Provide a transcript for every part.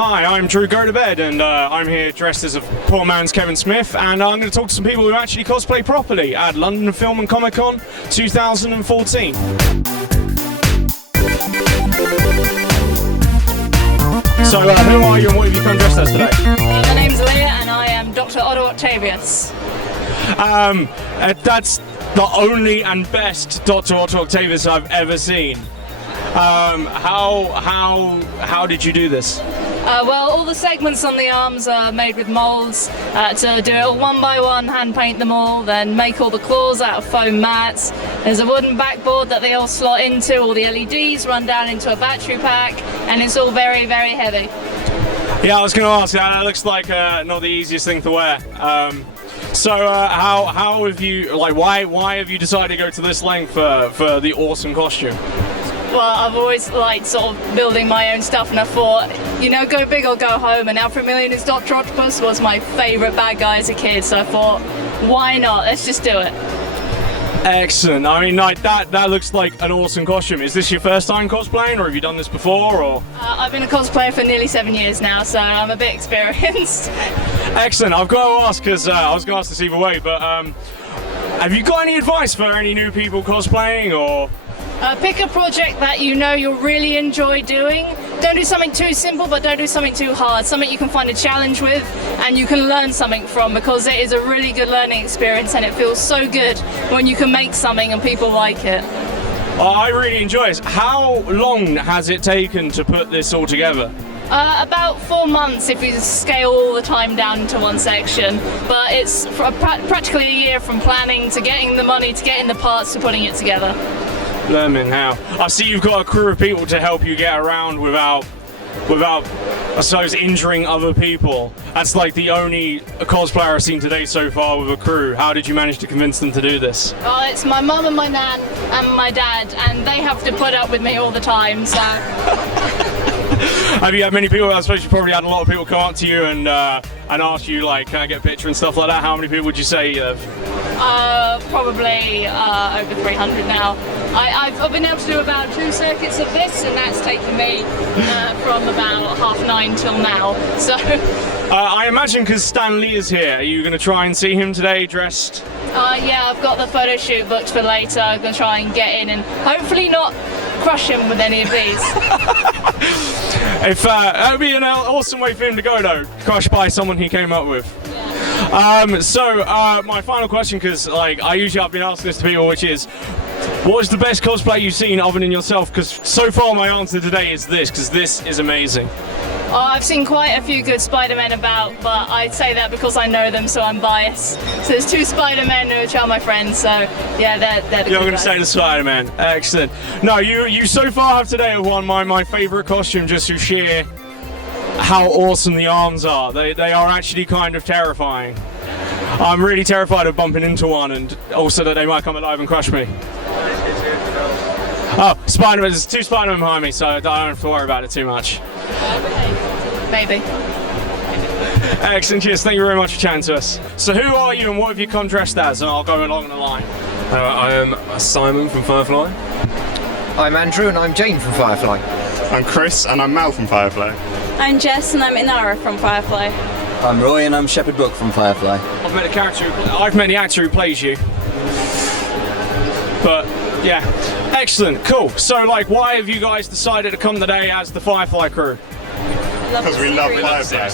Hi, I'm Drew Go to Bed, and I'm here dressed as a poor man's Kevin Smith, and I'm going to talk to some people who actually cosplay properly at London Film and Comic Con 2014. So, who are you and what have you come dressed as today? My name's Leah and I am Dr. Otto Octavius. That's the only and best Dr. Otto Octavius I've ever seen. How did you do this? Well, all the segments on the arms are made with moulds. To do it all one by one, hand paint them all, then make all the claws out of foam mats. There's a wooden backboard that they all slot into, all the LEDs run down into a battery pack, and it's all very, very heavy. Yeah, I was going to ask, that looks like not the easiest thing to wear. So how have you, like, why have you decided to go to this length for the awesome costume? Well, I've always liked sort of building my own stuff, and I thought, you know, go big or go home, and Alfred Million's Dr. Octopus was my favourite bad guy as a kid, so I thought, why not? Let's just do it. Excellent. I mean, like, that looks like an awesome costume. Is this your first time cosplaying, or have you done this before, or? I've been a cosplayer for nearly 7 years now, so I'm a bit experienced. Excellent. I've got to ask, because I was going to ask this either way, but have you got any advice for any new people cosplaying, or? Pick a project that you know you'll really enjoy doing. Don't do something too simple, but don't do something too hard. Something you can find a challenge with and you can learn something from, because it is a really good learning experience and it feels so good when you can make something and people like it. I really enjoy it. How long has it taken to put this all together? About 4 months if you scale all the time down into one section, but it's practically a year from planning to getting the money to getting the parts to putting it together. Learning how. I see you've got a crew of people to help you get around without, I suppose, injuring other people. That's like the only cosplayer I've seen today so far with a crew. How did you manage to convince them to do this? Well, it's my mum and my nan and my dad, and they have to put up with me all the time, so... Have you had many people? I suppose you probably had a lot of people come up to you and ask you, like, can I get a picture and stuff like that? How many people would you say you have? Probably over 300 now. I've been able to do about 2 circuits of this, and that's taken me from about 9:30 till now. So. I imagine because Stan Lee is here, are you going to try and see him today dressed? Yeah, I've got the photo shoot booked for later. I'm going to try and get in and hopefully not crush him with any of these. If that would be an awesome way for him to go, though, crushed by someone he came up with. Yeah. So my final question, because like I've been asking this to people, which is, what is the best cosplay you've seen other than yourself? Because so far my answer today is this, because this is amazing. Oh, I've seen quite a few good Spider-Men about, but I'd say that because I know them, so I'm biased. So there's 2 Spider-Men which are my friends, so yeah, they're the You're going to say the Spider-Man. Excellent. No, you so far have today won my favourite costume, just through sheer how awesome the arms are. They are actually kind of terrifying. I'm really terrified of bumping into one, and also that they might come alive and crush me. Oh, Spider-Man, there's 2 Spider-Men behind me, so I don't have to worry about it too much. Maybe. Excellent, cheers. Thank you very much for chatting to us. So who are you and what have you come dressed as? And I'll go along the line. I am Simon from Firefly. I'm Andrew and I'm Jane from Firefly. I'm Chris and I'm Mal from Firefly. I'm Jess and I'm Inara from Firefly. I'm Roy and I'm Shepherd Brook from Firefly. I've met the actor who plays you. But yeah, excellent, cool. So like, why have you guys decided to come today as the Firefly Crew? Because we love Firefly.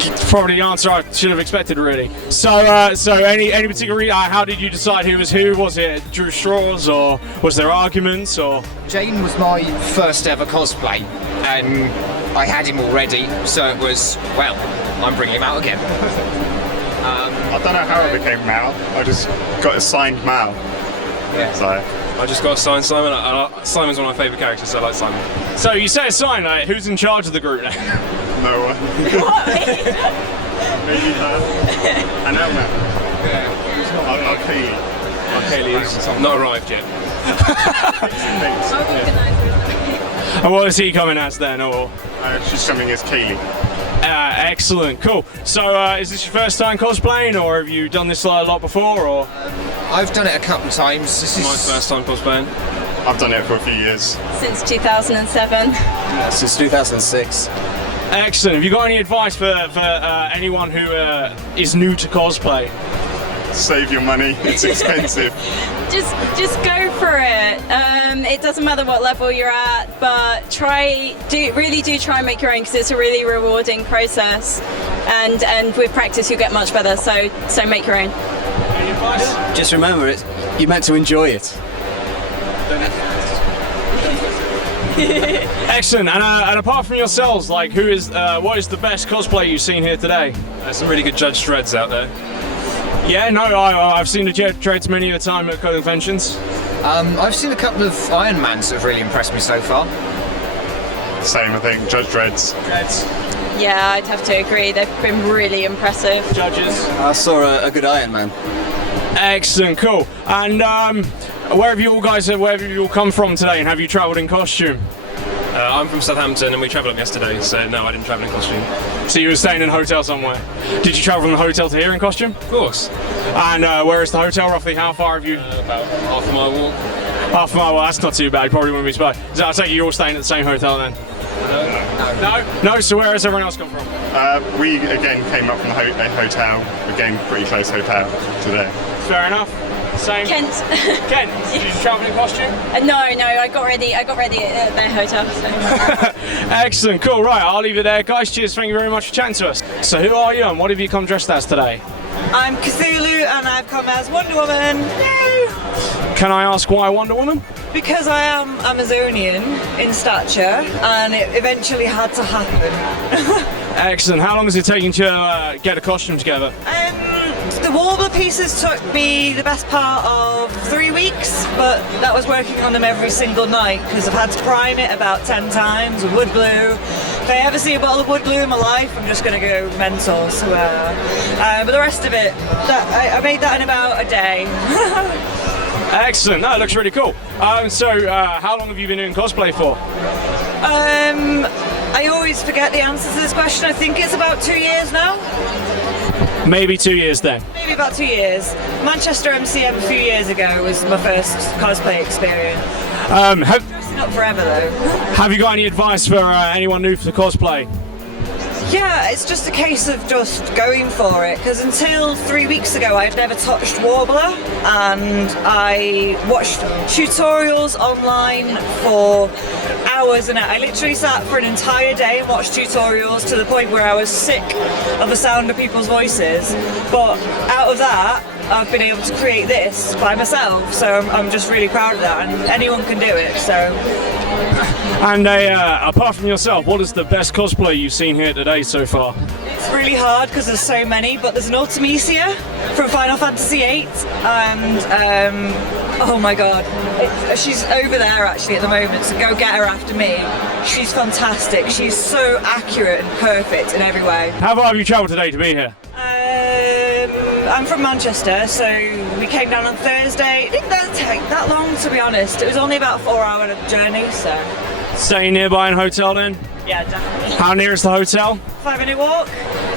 It's probably the answer I should have expected, really. So any particular reason? How did you decide who was who? Was it Drew straws, or was there arguments, or? Jane was my first ever cosplay, and I had him already, so it was, well, I'm bringing him out again. I don't know how I became Mal. I just got assigned Mal. Yeah. So I just got assigned Simon. Simon's one of my favourite characters, so I like Simon. So you say assign, like, who's in charge of the group now? no one. Maybe and Elma. Yeah. Kaylee. Not arrived yet. And what is he coming as then, or? She's coming as Kaylee. Excellent, cool. So is this your first time cosplaying, or have you done this a lot before, or? I've done it a couple of times. This is My first time cosplaying. I've done it for a few years. Since 2007. Since 2006. Excellent. Have you got any advice for anyone who is new to cosplay? Save your money, it's expensive. Just go for it. It doesn't matter what level you're at, but really do try and make your own, because it's a really rewarding process. And with practice you'll get much better. So make your own. Any advice? Just remember it. You're meant to enjoy it. Excellent. And apart from yourselves, like, what is the best cosplay you've seen here today? There's some really good judge dreads out there. Yeah, no, I've seen the dreads many a time at conventions. I've seen a couple of Iron Mans that have really impressed me so far. Same, I think. Judge Dreads. Yeah, I'd have to agree. They've been really impressive. Judges. I saw a good Iron Man. Excellent, cool. And where have you all come from today, and have you travelled in costume? I'm from Southampton and we travelled up yesterday, so no, I didn't travel in costume. So you were staying in a hotel somewhere. Did you travel from the hotel to here in costume? Of course. And where is the hotel roughly? How far have you? About half a mile walk. Half a mile, well that's not too bad, probably wouldn't be surprised. So I take it you're all staying at the same hotel then? No, so where has everyone else come from? We again came up from a hotel, again pretty close hotel today. Fair enough. Same. Kent. Kent, did you travel in costume? No, I got ready at their hotel. So. Excellent, cool, right, I'll leave it there. Guys, cheers, thank you very much for chatting to us. So who are you and what have you come dressed as today? I'm Cthulhu and I've come as Wonder Woman. Yay! Can I ask why Wonder Woman? Because I am Amazonian in stature and it eventually had to happen. Excellent, how long has it taken to get a costume together? The warbler pieces took me the best part of 3 weeks, but that was working on them every single night because I've had to prime it about 10 times with wood glue. If I ever see a bottle of wood glue in my life, I'm just going to go mental. So, but the rest of it, I made that in about a day. Excellent, that looks really cool. So how long have you been doing cosplay for? I always forget the answer to this question. I think it's about 2 years now. Maybe 2 years then. Maybe about 2 years. Manchester MCM a few years ago was my first cosplay experience. Dressing up forever though. Have you got any advice for anyone new to cosplay? Yeah, it's just a case of just going for it, because until 3 weeks ago I'd never touched Warbler, and I watched tutorials online for hours, and I literally sat for an entire day and watched tutorials to the point where I was sick of the sound of people's voices. But out of that, I've been able to create this by myself, so I'm just really proud of that, and anyone can do it, so. And apart from yourself, what is the best cosplay you've seen here today so far? It's really hard because there's so many, but there's an Ultimecia from Final Fantasy VIII, and oh my god, she's over there actually at the moment, so go get her after me. She's fantastic, she's so accurate and perfect in every way. How far have you travelled today to be here? I'm from Manchester, so we came down on Thursday. It didn't take that long, to be honest. It was only about a 4-hour journey, so. Staying nearby in a hotel then? Yeah, definitely. How near is the hotel? 5-minute walk.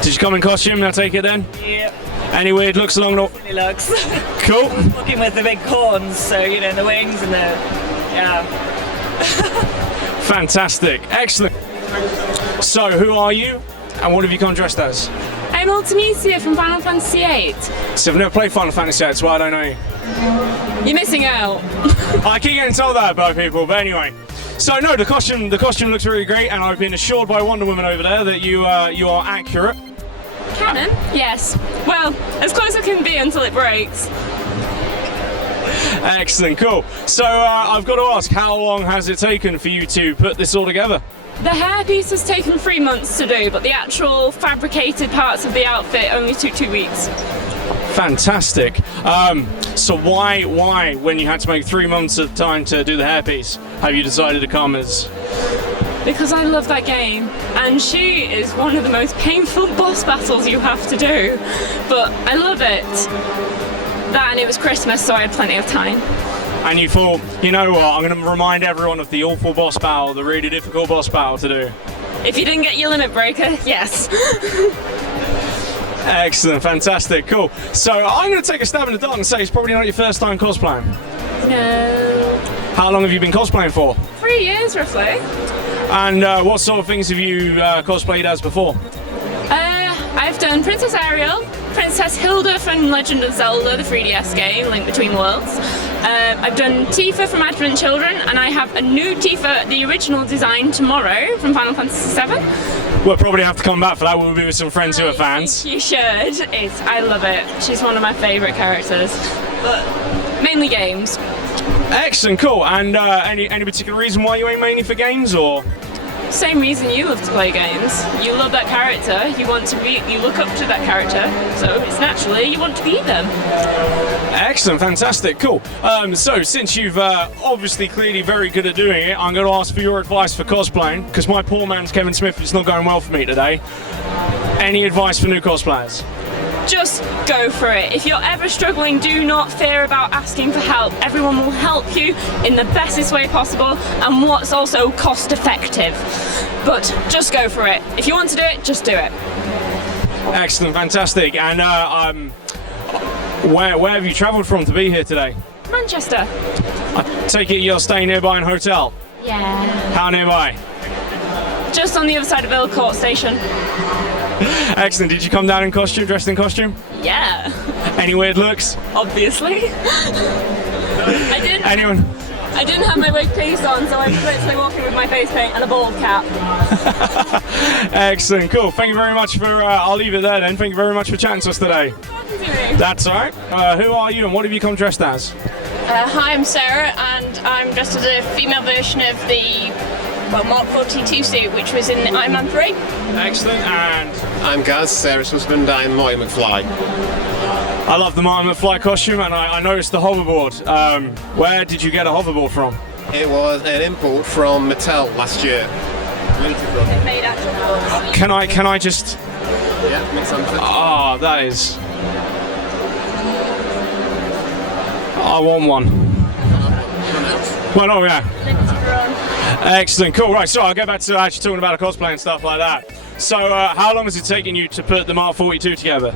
Did you come in costume, I take it then? Yep. Any weird looks along the... Funny looks. Cool. Looking with the big horns, so, you know, the wings and the, yeah. Fantastic, excellent. So, who are you, and what have you come dressed as? I'm Ultimecia from Final Fantasy VIII. So I've never played Final Fantasy VIII, that's why I don't know you. You're missing out. I keep getting told that by people, but anyway. So no, the costume looks really great, and I've been assured by Wonder Woman over there that you are accurate. Canon? Yes. Well, as close as I can be until it breaks. Excellent, cool. So I've got to ask, how long has it taken for you to put this all together? The hairpiece has taken 3 months to do, but the actual fabricated parts of the outfit only took 2 weeks. Fantastic. So why, when you had to make 3 months of time to do the hairpiece, have you decided to come as... Because I love that game, and she is one of the most painful boss battles you have to do, but I love it. That, and it was Christmas, so I had plenty of time. And you thought, you know what, I'm going to remind everyone of the awful boss battle, the really difficult boss battle to do. If you didn't get your limit breaker, yes. Excellent, fantastic, cool. So I'm going to take a stab in the dark and say it's probably not your first time cosplaying. No. How long have you been cosplaying for? 3 years roughly. And what sort of things have you cosplayed as before? I've done Princess Ariel, Princess Hilda from Legend of Zelda, the 3DS game, Link Between Worlds. I've done Tifa from Advent Children, and I have a new Tifa, the original design, tomorrow from Final Fantasy VII. We'll probably have to come back for that. We'll be with some friends who are fans. You should. I love it. She's one of my favourite characters. But mainly games. Excellent, cool. And any particular reason why you ain't mainly for games, or? Same reason you love to play games. You love that character, you look up to that character, so it's naturally you want to be them. Excellent, fantastic, cool. So since you've obviously clearly very good at doing it, I'm going to ask for your advice for cosplaying, because my poor man's Kevin Smith is not going well for me today. Any advice for new cosplayers? Just go for it. If you're ever struggling, do not fear about asking for help. Everyone will help you in the bestest way possible and what's also cost effective. But just go for it. If you want to do it, just do it. Excellent, fantastic. And where have you travelled from to be here today? Manchester. I take it you're staying nearby in a hotel? Yeah. How nearby? Just on the other side of Earl Court Station. Excellent. Did you come down in costume, dressed in costume? Yeah. Any weird looks? Obviously. Anyone? I didn't have my wig piece on, so I was literally walking with my face paint and a bald cap. Excellent, cool. Thank you very much for, I'll leave it there then. Thank you very much for chatting to us today. That's alright. Who are you and what have you come dressed as? Hi, I'm Sarah, and I'm dressed as a female version of the Mark 42 suit, which was in Iron Man 3. Excellent, and I'm Gaz, Sarah's husband. I'm Marty McFly. I love the Marty McFly costume, and I noticed the hoverboard. Where did you get a hoverboard from? It was an import from Mattel last year. They've made actual boards. Can I just? Yeah, make something. Ah, that is. I want one. Well, oh yeah. Excellent, cool. Right, so I'll go back to actually talking about a cosplay and stuff like that. So, how long has it taken you to put the Mark 42 together?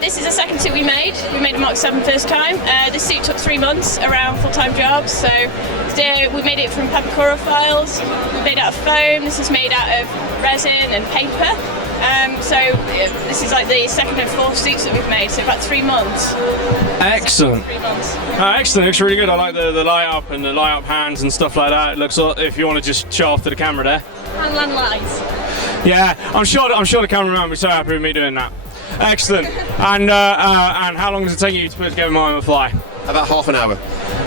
This is the second suit we made. We made a Mark 7 first time. This suit took 3 months around full-time jobs. So we made it from Papakura files. We made it out of foam. This is made out of resin and paper. This is like the second and fourth suits that we've made. So about 3 months. Excellent. 3 months. Excellent. It looks really good. I like the light up and the light up hands and stuff like that. It looks like, if you want to just show off to the camera there. Handland lights. Yeah, I'm sure the cameraman will be so happy with me doing that. Excellent. And how long does it take you to put together Marty McFly? About half an hour.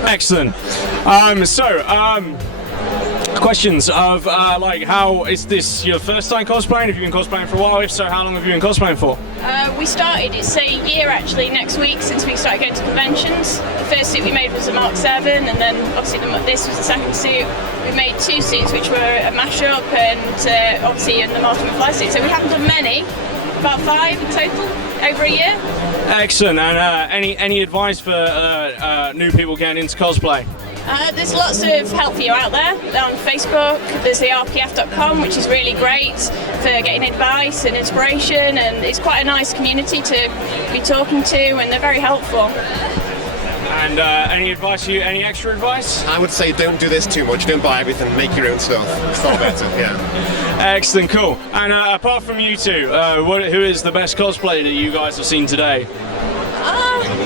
Excellent. Questions of like, how is this your first time cosplaying? Have you been cosplaying for a while? If so, how long have you been cosplaying for? We started, it's a year actually next week since we started going to conventions. The first suit we made was a Mark 7, and then obviously this was the second suit. We made 2 suits which were a mashup, and obviously in the Marty McFly suit. So we haven't done many, about 5 in total, over a year. Excellent. And any advice for new people getting into cosplay? There's lots of help for you out there. On Facebook, there's the rpf.com, which is really great for getting advice and inspiration, and it's quite a nice community to be talking to, and they're very helpful. And any extra advice? I would say don't do this too much. Don't buy everything. Make your own stuff. It's far better. Yeah. Excellent, cool. And apart from you two, who is the best cosplayer that you guys have seen today?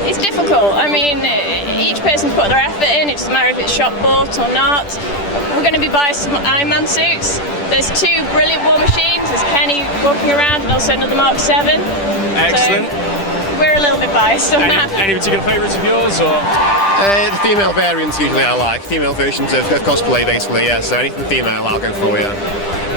It's difficult. I mean, each person's put their effort in. It doesn't matter if it's shop bought or not. We're going to be buying some Iron Man suits. There's 2 brilliant War Machines. There's Kenny walking around, and also another Mark 7. Excellent. So we're a little bit biased on that. Any particular favourites of yours, or? The female variants usually I like. Female versions of cosplay, basically. Yeah. So anything female, I'll go for. Yeah.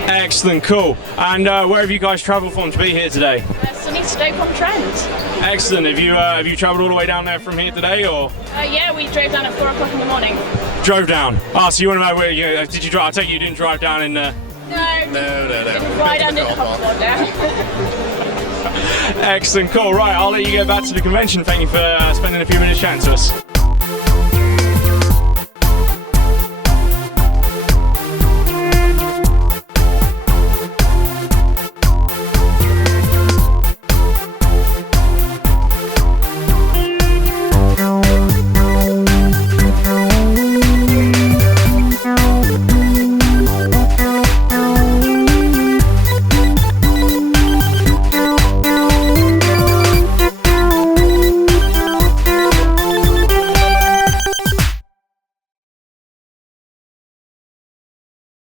Excellent, cool. And where have you guys travelled from to be here today? Sunny Stoke-on-Trent. Excellent. Have you travelled all the way down there from here today, or? Yeah, we drove down at 4 o'clock in the morning. Drove down. Ah, so you want to know where did you drive? I take it you didn't drive down in. No. No. Right under the hoverboard down. Excellent, cool. Right, I'll let you get back to the convention. Thank you for spending a few minutes chatting to us.